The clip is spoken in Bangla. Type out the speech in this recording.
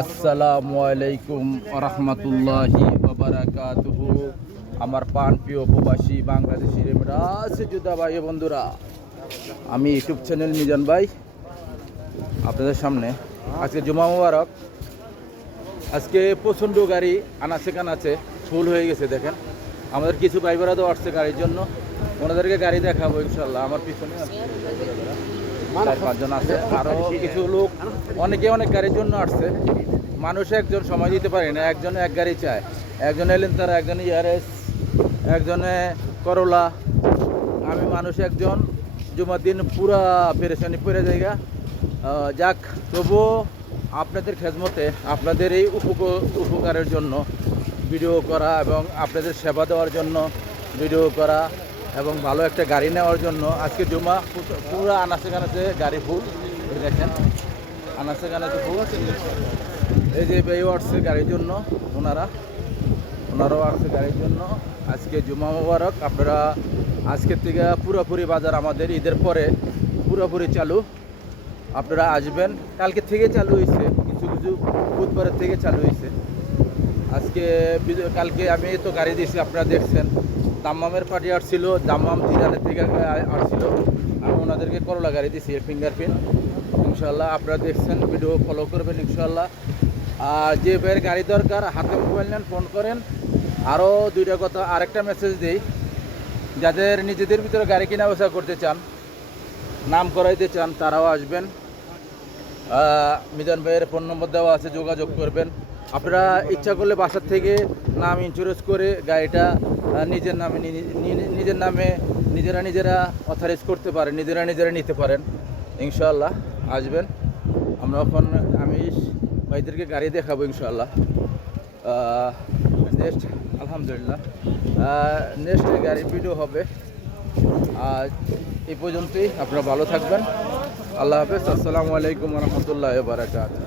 আসসালামু আলাইকুম রাহমাতুল্লাহি ওয়া বারাকাতুহু। আমার প্রিয় প্রবাসী বাংলাদেশি রেমিরাজ যোদ্ধা ভাই ও বন্ধুরা, আমি ইউটিউব চ্যানেল মিজান ভাই আপনাদের সামনে। আজকে জুমা মুবারক। আজকে প্রচণ্ড গাড়ি আনাচে কানাচে ফুল হয়ে গেছে। দেখেন আমাদের কিছু ভাই বোনেরা তো আসছে গাড়ির জন্য, ওনাদেরকে গাড়ি দেখাবো ইনশাল্লাহ। আমার পিছনে 4-5 জন আছে, আরও কিছু লোক অনেক গাড়ির জন্য আসছে। মানুষ একজন সময় দিতে পারে না, একজনে এক গাড়ি চায়। একজন এলেন তারা, একজনে ইয়ারেস, একজনে করলা। আমি মানুষ একজন, জুমার দিন পুরা পেরেশানি পড়ে জায়গা। যাক, তবুও আপনাদের খেদমতে, আপনাদের এই উপকারের জন্য ভিডিও করা এবং আপনাদের সেবা দেওয়ার জন্য ভিডিও করা এবং ভালো একটা গাড়ি নেওয়ার জন্য আজকে জুমা পুরো আনাচে কানাচে গাড়ি ফুল। দেখেন আনাচে কানাচে ফুল। এই যে বেও আসছে গাড়ির জন্য, ওনারাও আসছে গাড়ির জন্য। আজকে জুমা মুবারক। আপনারা আজকের থেকে পুরোপুরি বাজার আমাদের ঈদের পরে পুরোপুরি চালু। আপনারা আসবেন, কালকে থেকে চালু হয়েছে, কিছু বুধবারের থেকে চালু হয়েছে। কালকে আমি তো গাড়ি দিয়েছি, আপনারা দেখছেন। দাম্মামের পার্টি আসছিল, দাম্মাম জিরানের থেকে আসছিল। আমি ওনাদেরকে করলা গাড়ি দিয়েছি, ফিঙ্গারপ্রিন্ট। ইনশাল্লাহ আপনারা দেখছেন, ভিডিও ফলো করবেন ইনশাল্লাহ। আর যে ভাইয়ের গাড়ি দরকার, হাতে মোবাইল নেন, ফোন করেন। আরও দুইটা কথা, আরেকটা মেসেজ দিই, যাদের নিজেদের ভিতরে গাড়ি কেনা বেচা করতে চান, নাম করাইতে চান, তারাও আসবেন। মিজান ভাইয়ের ফোন নম্বর দেওয়া আছে, যোগাযোগ করবেন। আপনারা ইচ্ছা করলে বাসার থেকে নাম ইন্স্যুরেন্স করে গাড়িটা নিজের নামে নিজেরা অথরাইজ করতে পারেন, নিজেরা নিতে পারেন। ইনশাআল্লাহ আসবেন। আমি ভাইদেরকে গাড়ি দেখাবো ইনশাআল্লাহ। নেক্সট আলহামদুলিল্লাহ নেক্সট গাড়ির ভিডিও হবে। আজ এই পর্যন্তই। আপনারা ভালো থাকবেন। আল্লাহ হাফেজ। আসসালামু আলাইকুম রহমতুল্লাহ বারাকাতুহু।